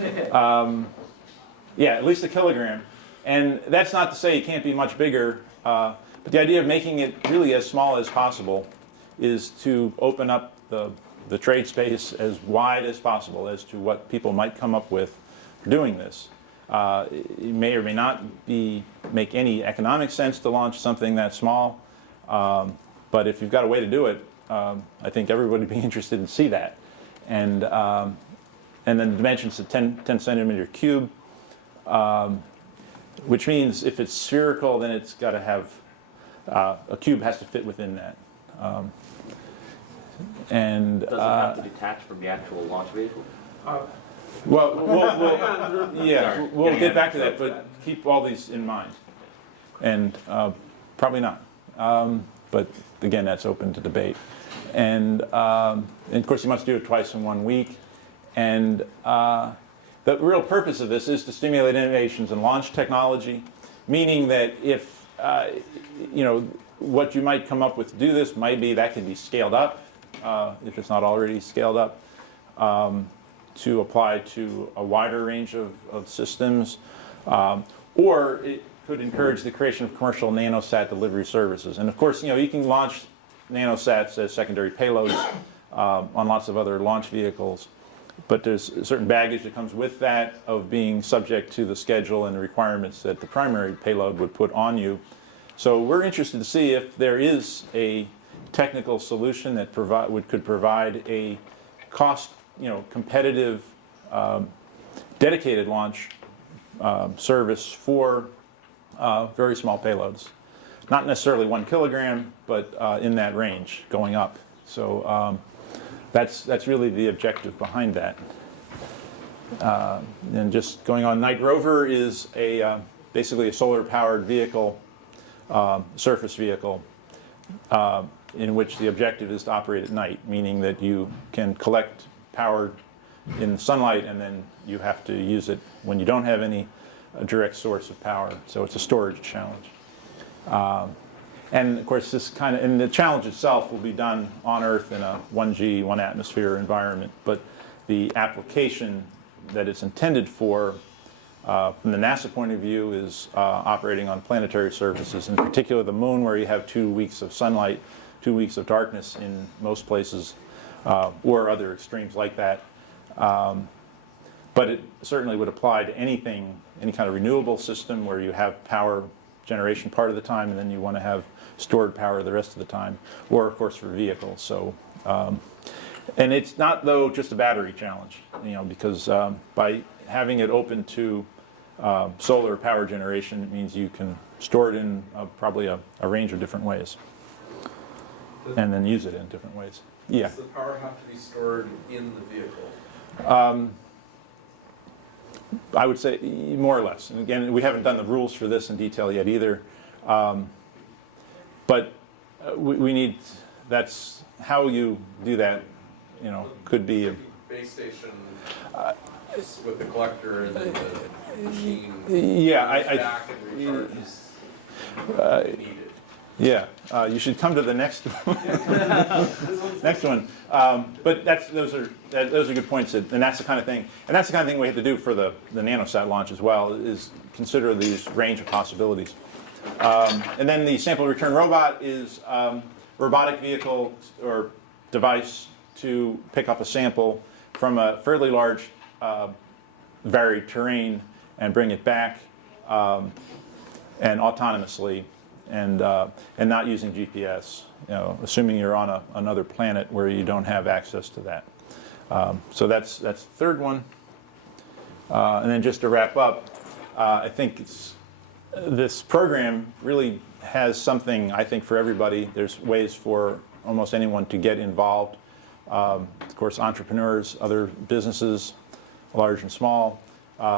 Yeah, at least a kilogram. And that's not to say it can't be much bigger, but the idea of making it really as small as possible is to open up the trade space as wide as possible as to what people might come up with for doing this. It may or may not make any economic sense to launch something that small, but if you've got a way to do it, I think everybody would be interested in see that. And then the dimensions of 10 centimeter cube, which means if it's spherical, then it's got to have, a cube has to fit within that. Does it have to detach from the actual launch vehicle? We'll get back to that, but keep all these in mind. And probably not. But again, that's open to debate. And of course, you must do it twice in 1 week. And the real purpose of this is to stimulate innovations in launch technology, meaning that if, what you might come up with to do this might be that can be scaled up, if it's not already scaled up, to apply to a wider range of systems, or it could encourage the creation of commercial nanosat delivery services. And of course, you can launch nanosats as secondary payloads on lots of other launch vehicles, but there's a certain baggage that comes with that of being subject to the schedule and the requirements that the primary payload would put on you. So we're interested to see if there is a technical solution that could provide a cost, competitive, dedicated launch service for very small payloads. Not necessarily 1 kilogram, but in that range, going up. So that's really the objective behind that. And just going on, Night Rover is basically a solar-powered vehicle, surface vehicle, in which the objective is to operate at night, meaning that you can collect power in sunlight and then you have to use it when you don't have any direct source of power. So it's a storage challenge. And of course, and the challenge itself will be done on Earth in a 1G, 1 atmosphere environment, but the application that it's intended for, from the NASA point of view, is operating on planetary surfaces, in particular the moon, where you have 2 weeks of sunlight, 2 weeks of darkness in most places, or other extremes like that. But it certainly would apply to anything, any kind of renewable system where you have power generation part of the time and then you want to have stored power the rest of the time, or of course for vehicles. So, and it's not, though, just a battery challenge, because by having it open to solar power generation, it means you can store it in probably a range of different ways and then use it in different ways. Yeah. Does the power have to be stored in the vehicle? I would say more or less. And again, we haven't done the rules for this in detail yet either. But we need, that's how you do that, could be a base station with the collector and then the machine. Yeah, back and recharges needed. Yeah, you should come to the next next one. But those are good points, and that's the kind of thing. And that's the kind of thing we have to do for the Nanosat launch as well, is consider these range of possibilities. And then the sample return robot is a robotic vehicle or device to pick up a sample from a fairly large varied terrain and bring it back, and autonomously. And not using GPS, assuming you're on another planet where you don't have access to that. So that's the third one. And then just to wrap up, I think this program really has something, I think, for everybody. There's ways for almost anyone to get involved. Of course, entrepreneurs, other businesses, large and small,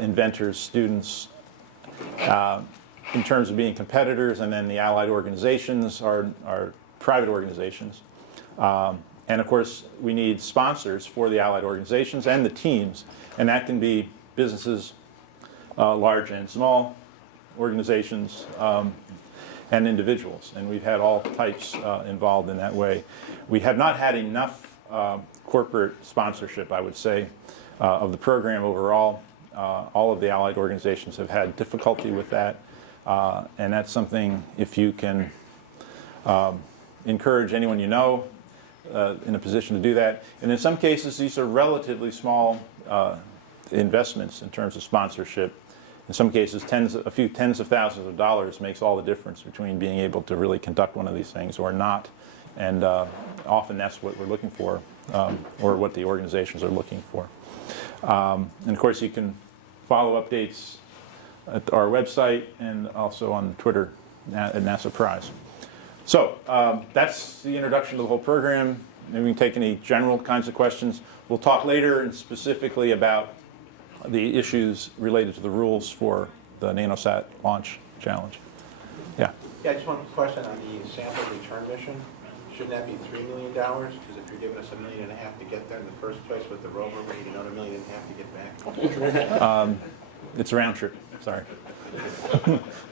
inventors, students, in terms of being competitors, and then the allied organizations are private organizations. And of course, we need sponsors for the allied organizations and the teams, and that can be businesses, large and small organizations, and individuals. And we've had all types involved in that way. We have not had enough corporate sponsorship, I would say. of the program overall. All of the allied organizations have had difficulty with that, and that's something, if you can encourage anyone you know in a position to do that. And in some cases, these are relatively small investments in terms of sponsorship. In some cases, a few tens of thousands of dollars makes all the difference between being able to really conduct one of these things or not. And often that's what we're looking for, or what the organizations are looking for. And of course, you can follow updates at our website and also on Twitter at NASA Prize. So that's the introduction to the whole program. Maybe we can take any general kinds of questions. We'll talk later and specifically about the issues related to the rules for the Nanosat launch challenge. Yeah. Yeah, I just one question on the sample return mission. Shouldn't that be $3 million? Because if you're giving us $1.5 million to get there in the first place with the rover, we need another $1.5 million to get back. It's a round trip. Sorry.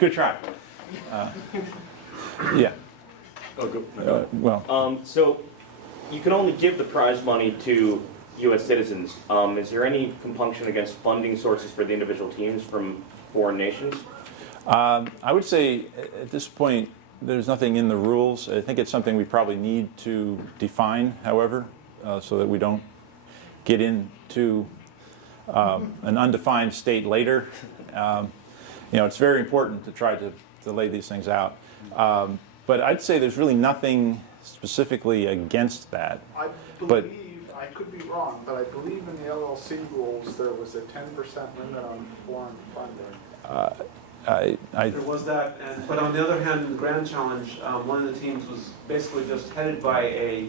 Good try. Yeah. Oh, go. Well, So you can only give the prize money to U.S. citizens. Is there any compunction against funding sources for the individual teams from foreign nations? I would say at this point, there's nothing in the rules. I think it's something we probably need to define, however, so that we don't get into an undefined state later. It's very important to try to lay these things out. But I'd say there's really nothing specifically against that. I believe, I could be wrong, but I believe in the LLC rules there was a 10% limit on foreign funding. There was that, but on the other hand, in the Grand Challenge, one of the teams was basically just headed by a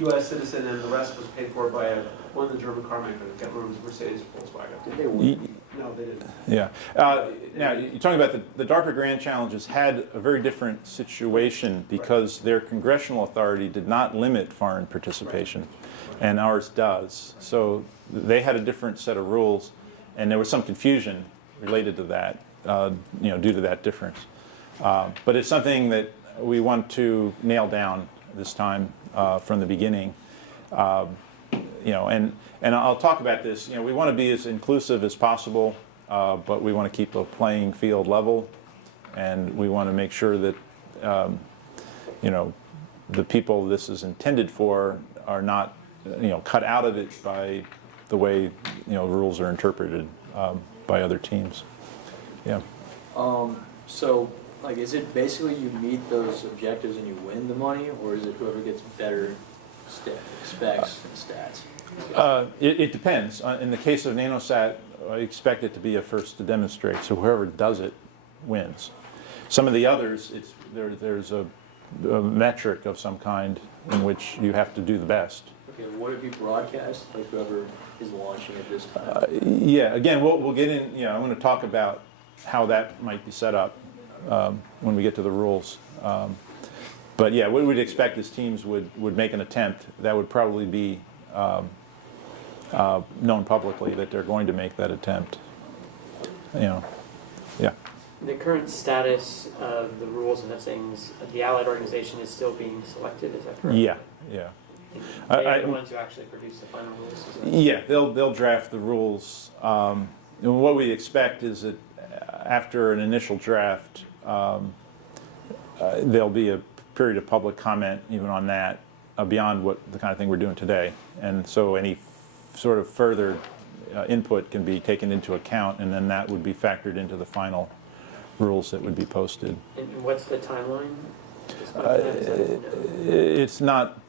U.S. citizen, and the rest was paid for by one of the German car makers. I can't remember, it was Mercedes or Volkswagen. Did they win? No, they didn't. Yeah. Now, you're talking about the DARPA Grand Challenges had a very different situation because their congressional authority did not limit foreign participation, and ours does. So they had a different set of rules, and there was some confusion related to that, due to that difference. But it's something that we want to nail down this time from the beginning. And I'll talk about this. We want to be as inclusive as possible, but we want to keep the playing field level, and we want to make sure that the people this is intended for are not cut out of it by the way rules are interpreted by other teams. Yeah. So, is it basically you meet those objectives and you win the money, or is it whoever gets better specs and stats? It depends. In the case of Nanosat, I expect it to be a first to demonstrate, so whoever does it wins. Some of the others, there's a metric of some kind in which you have to do the best. Okay, would it be broadcast, like whoever is launching at this time? Yeah, again, we'll get in, I'm going to talk about how that might be set up when we get to the rules. But yeah, what we'd expect is teams would make an attempt. That would probably be known publicly that they're going to make that attempt. Yeah. The current status of the rules and the things, the Allied organization is still being selected, is that correct? Yeah. They're the ones who actually produce the final rules? Is that Yeah, they'll draft the rules. And what we expect is that after an initial draft, there'll be a period of public comment even on that, beyond what the kind of thing we're doing today. And so any sort of further input can be taken into account, and then that would be factored into the final rules that would be posted. And what's the timeline? It's not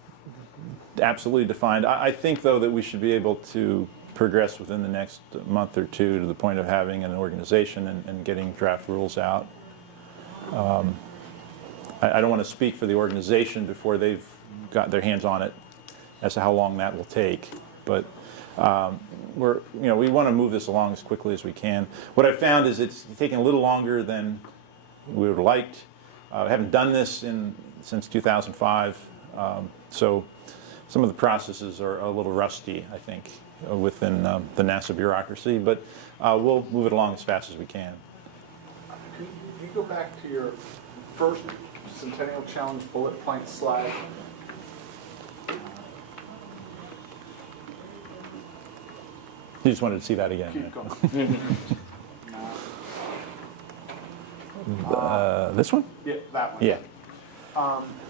absolutely defined. I think, though, that we should be able to progress within the next month or two to the point of having an organization and getting draft rules out. I don't want to speak for the organization before they've got their hands on it as to how long that will take, but we want to move this along as quickly as we can. What I've found is it's taking a little longer than we would have liked. We haven't done this since 2005, so some of the processes are a little rusty, I think, within the NASA bureaucracy, but we'll move it along as fast as we can. Can you go back to your first Centennial Challenge bullet point slide? You just wanted to see that again. Keep going. This one? Yeah, that one. Yeah.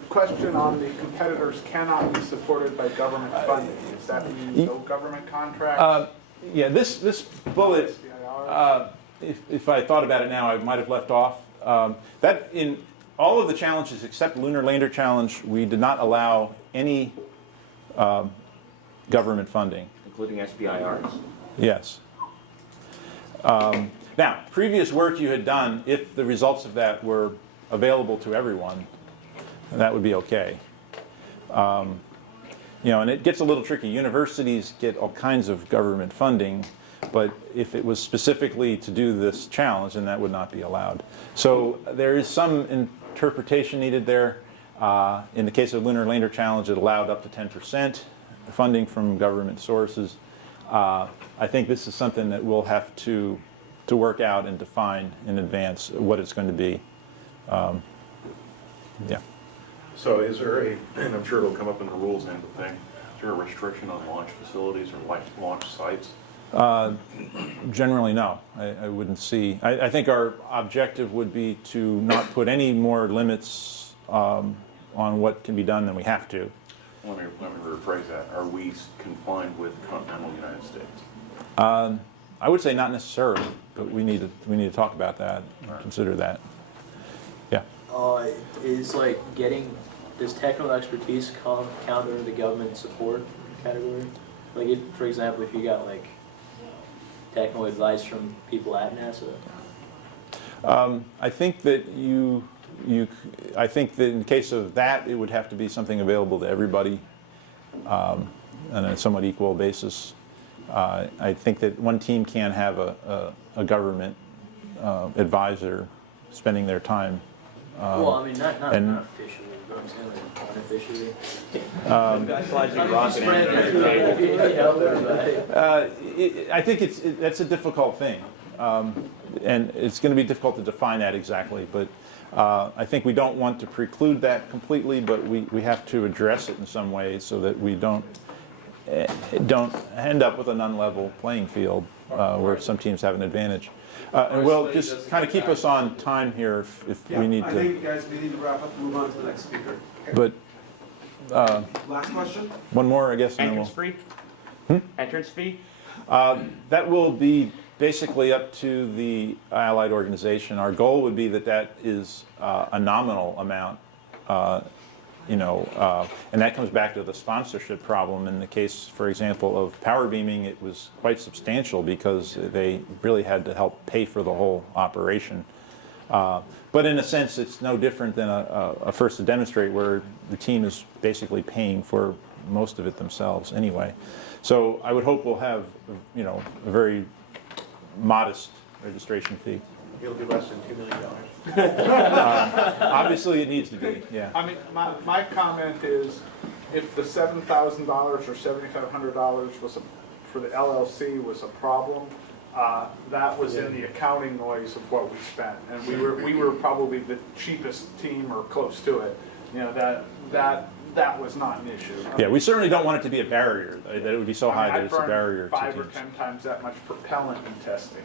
Question on the competitors cannot be supported by government funding. Does that mean no government contracts? Yeah, this bullet, SBIR? if I thought about it now, I might have left off. That in all of the challenges except Lunar Lander Challenge, we did not allow any government funding. Including SBIRs? Yes. Now, previous work you had done, if the results of that were available to everyone, that would be okay. You know, and it gets a little tricky. Universities get all kinds of government funding, but if it was specifically to do this challenge, then that would not be allowed. So there is some interpretation needed there. In the case of Lunar Lander Challenge, it allowed up to 10% funding from government sources. I think this is something that we'll have to work out and define in advance what it's going to be. Yeah. So is there and I'm sure it'll come up in the rules and the thing, is there a restriction on launch facilities or launch sites? Generally, no. I wouldn't see. I think our objective would be to not put any more limits on what can be done than we have to. Let me rephrase that. Are we confined with continental United States? I would say not necessarily, but we need to talk about that, consider that. Yeah. Is like does technical expertise count under the government support category? Like if, for example, if you got like technical advice from people at NASA? I think that I think that in the case of that, it would have to be something available to everybody on a somewhat equal basis. I think that one team can have a government advisor spending their time. Well, I mean, not officially, but I'm saying like unofficially. That slides you rocket I think that's a difficult thing, and it's going to be difficult to define that exactly. But I think we don't want to preclude that completely, but we have to address it in some way so that we don't end up with an unlevel playing field where some teams have an advantage. And we'll just kind of keep us on time here if we need to. I think, guys, we need to wrap up and move on to the next speaker. But Last question? one more, I guess. And then Entrance we'll, fee? Entrance fee? that will be basically up to the Allied organization. Our goal would be that is a nominal amount, and that comes back to the sponsorship problem. In the case, for example, of power beaming, it was quite substantial because they really had to help pay for the whole operation. But in a sense, it's no different than a first to demonstrate where the team is basically paying for most of it themselves anyway. So I would hope we'll have, a very modest registration fee. It'll be less than $2 million. Obviously, it needs to be, yeah. I mean, my comment is, if the $7,000 or $7,500 was for the LLC was a problem, that was in the accounting noise of what we spent, and we were probably the cheapest team or close to it. That was not an issue. Yeah, we certainly don't want it to be a barrier, that it would be so high that it's a barrier to 5 or teams. 10 times that much propellant in testing.